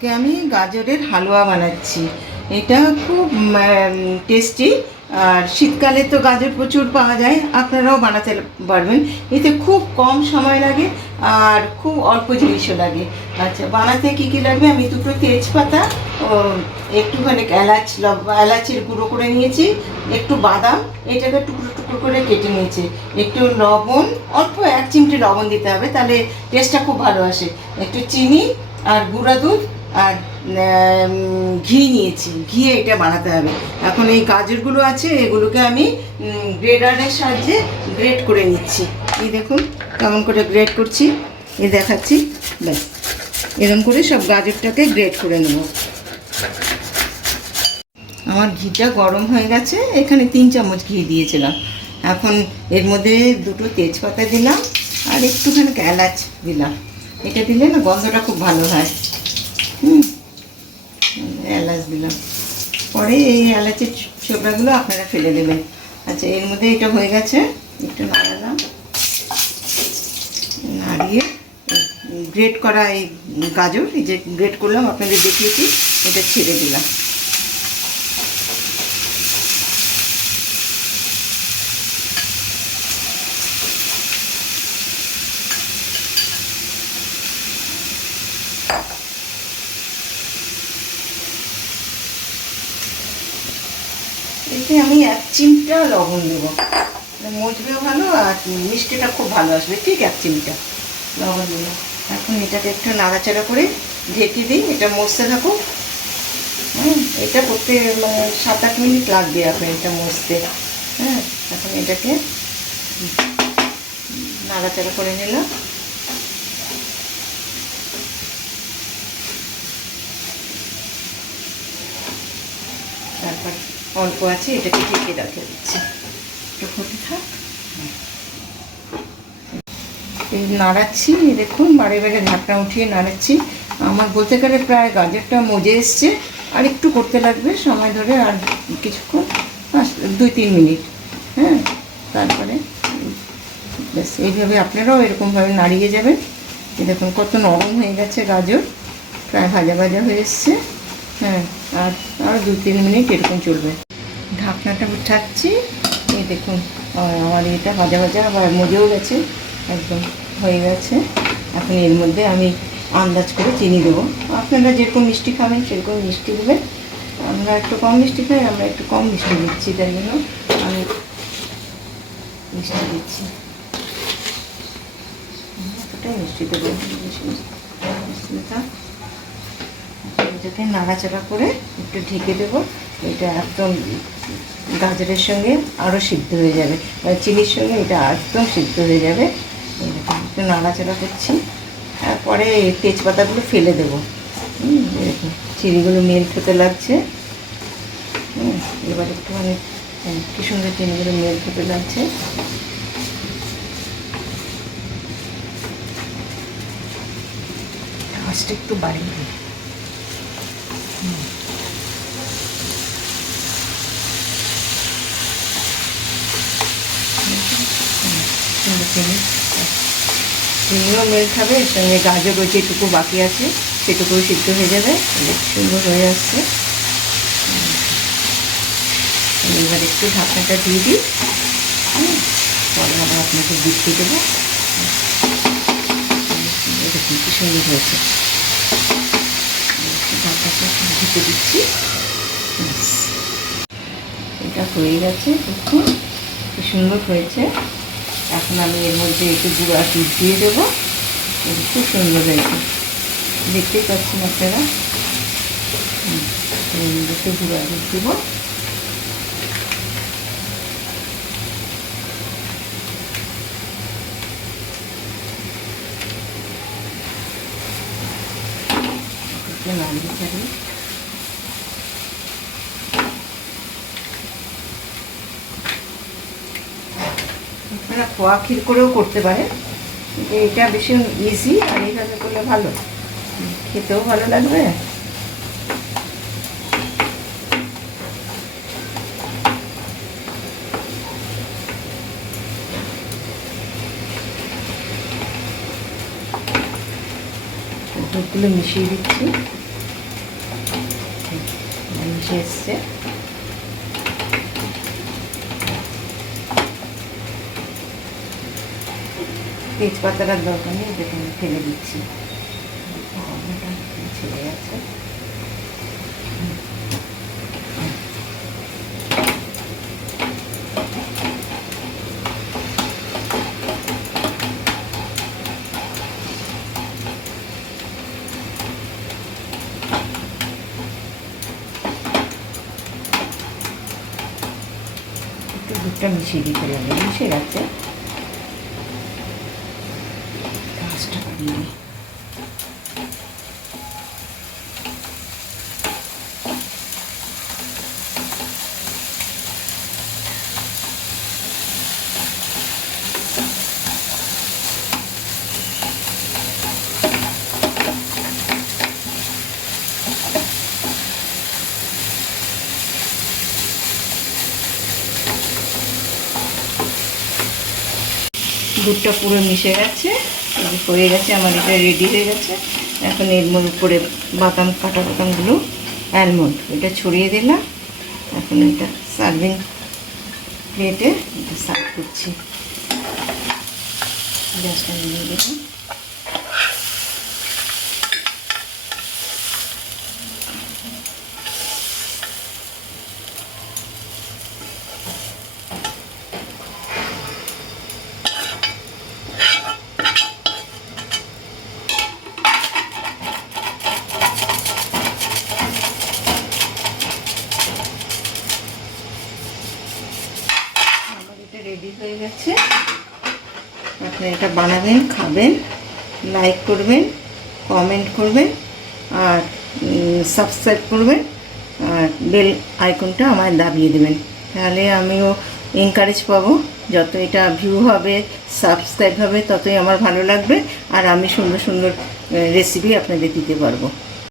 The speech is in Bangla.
আজকে আমি গাজরের হালুয়া বানাচ্ছি। এটা খুব টেস্টি। আর শীতকালে তো গাজর প্রচুর পাওয়া যায়, আপনারাও বানাতে পারবেন। এতে খুব কম সময় লাগে আর খুব অল্প জিনিসও লাগে। আচ্ছা, বানাতে কী কী লাগবে? আমি দুটো তেজপাতা ও একটুখানি এলাচের গুঁড়ো করে নিয়েছি, একটু বাদাম এটাকে টুকরো টুকরো করে কেটে নিয়েছি, একটু লবণ, অল্প 1 চিমটি লবণ দিতে হবে, তাহলে টেস্টটা খুব ভালো আসে, একটু চিনি আর গুঁড়া দুধ আর ঘি নিয়েছি, ঘি এটা বানাতে হবে। এখন এই গাজরগুলো আছে, এগুলোকে আমি গ্রেডারের সাহায্যে গ্রেট করে নিচ্ছি। এই দেখুন কেমন করে গ্রেট করছি, দেখাচ্ছি। ব্যাস এরকম করে সব গাজরটাকে গ্রেট করে নেব। আমার ঘিটা গরম হয়ে গেছে, এখানে 3 চামচ ঘি দিয়েছিলাম। এখন এর মধ্যে দুটো তেজপাতা দিলাম আর একটুখানি এলাচ দিলাম। এটা দিলে না গন্ধটা খুব ভালো হয়। এলাচ দিলাম, পরে এই এলাচের ছোবড়াগুলো আপনারা ফেলে দেবেন। আচ্ছা, এর মধ্যে এটা হয়ে গেছে, একটু নাড়ালাম, নাড়িয়ে গ্রেট করা এই গাজর, এই যে গ্রেট করলাম আপনাদের দেখিয়েছি, এটা ছেড়ে দিলাম। এতে আমি 1 চিমটা লবণ দেবো, মজবেও ভালো আর মিষ্টিটা খুব ভালো আসবে। ঠিক 1 চিমটা লবণ দেবো। এখন এটাকে একটু নাড়াচাড়া করে ঢেকে দিই, এটা মজতে থাকুক। এটা করতে 7-8 মিনিট লাগবে আপনার এটা মজতে। এখন এটাকে নাড়াচাড়া করে নিলাম। তারপর অল্প আছে, এটাকে ঢেকে রেখে দিচ্ছি, একটু হতে থাক। নাড়াচ্ছি, দেখুন বারে বারে ঢাকনা উঠিয়ে নাড়াচ্ছি। আমার বলতে গেলে প্রায় গাজরটা মজে এসছে, আর একটু করতে লাগবে সময় ধরে, আর কিছুক্ষণ 2-3 মিনিট। তারপরে ব্যাস এইভাবে আপনারাও এরকমভাবে নাড়িয়ে যাবেন। দেখুন কত নরম হয়ে গেছে গাজর, প্রায় ভাজা ভাজা হয়ে এসছে। আর 2-3 মিনিট এরকম চলবে। ঢাকনাটা উঠাচ্ছি, এই দেখুন আমার এটা ভাজা ভাজা আবার মজেও গেছে, একদম হয়ে গেছে। এখন এর মধ্যে আমি আন্দাজ করে চিনি দেবো। আপনারা যেরকম মিষ্টি খাবেন সেরকম মিষ্টি দেবেন। আমরা একটু কম মিষ্টি খাই, আমরা একটু কম মিষ্টি দিচ্ছি, তাই জন্য আমি মিষ্টি দিচ্ছি। এতটাই মিষ্টি দেবো, মিষ্টিটা এটাকে নাড়াচাড়া করে একটু ঢেকে দেবো। এটা একদম গাজরের সঙ্গে আরও সিদ্ধ হয়ে যাবে, চিনির সঙ্গে এটা একদম সিদ্ধ হয়ে যাবে। একটু নাড়াচাড়া করছি, তারপরে তেজপাতাগুলো ফেলে দেবো। এরকম চিনিগুলো মেল্ট হতে লাগছে। এবার একটুখানি কি সুন্দর চিনিগুলো মেল্ট হতে লাগছে। আঁচটা একটু বাড়িয়ে দিই। চিনিও মেল্ট হবে, এর সঙ্গে গাজর যেটুকু বাকি আছে সেটুকুও সিদ্ধ হয়ে যাবে, সুন্দর হয়ে আসছে। এবার একটু ঢাকনাটা দিয়ে দিই, পরে আবার আপনাকে দিতে দেবো। দেখুন কি সুন্দর হয়েছে, ঢাকনাটা ঢেকে দিচ্ছি। এটা হয়ে গেছে, দেখুন কি সুন্দর হয়েছে। এখন আমি এর মধ্যে একটু গুঁড়া দুধ দিয়ে দেবো, খুব সুন্দর হয়েছে, দেখতেই পাচ্ছেন আপনারা। একটু গুঁড়া দুধ দেবো, নাড়িয়ে চাড়িয়ে আপনারা খোয়া ক্ষীর করেও করতে পারেন, এটা বেশি ইজি, আর এইভাবে করলে ভালো, খেতেও ভালো লাগবে। দুধগুলো মিশিয়ে দিচ্ছি। উঠে এসছে। তেজপাতার দরকার নেই, এটাকে আমি ফেলে দিচ্ছি। ছেড়ে গেছে। দুধটা মিশিয়ে দিতে লাগে, মিশে গেছে। গাছটা কাটিয়ে দিই। দুধটা পুরো মিশে গেছে, হয়ে গেছে আমার, এটা রেডি হয়ে গেছে। এখন এর উপরে বাদাম, কাটা বাদামগুলো, অ্যালমন্ড, এটা ছড়িয়ে দিলাম। এখন এটা সার্ভিং প্লেটে এটা সার্ভ করছি। গ্যাসটা নিয়ে দিলাম। রেডি হয়ে গেছে। আপনারা এটা বানাবেন, খাবেন, লাইক করবেন, কমেন্ট করবেন, আর সাবস্ক্রাইব করবেন, আর বেল আইকনটা আমায় দাবিয়ে দেবেন। তাহলে আমিও এনকারেজ পাবো। যত এটা ভিউ হবে, সাবস্ক্রাইব হবে, ততই আমার ভালো লাগবে, আর আমি সুন্দর সুন্দর রেসিপি আপনাদের দিতে পারবো।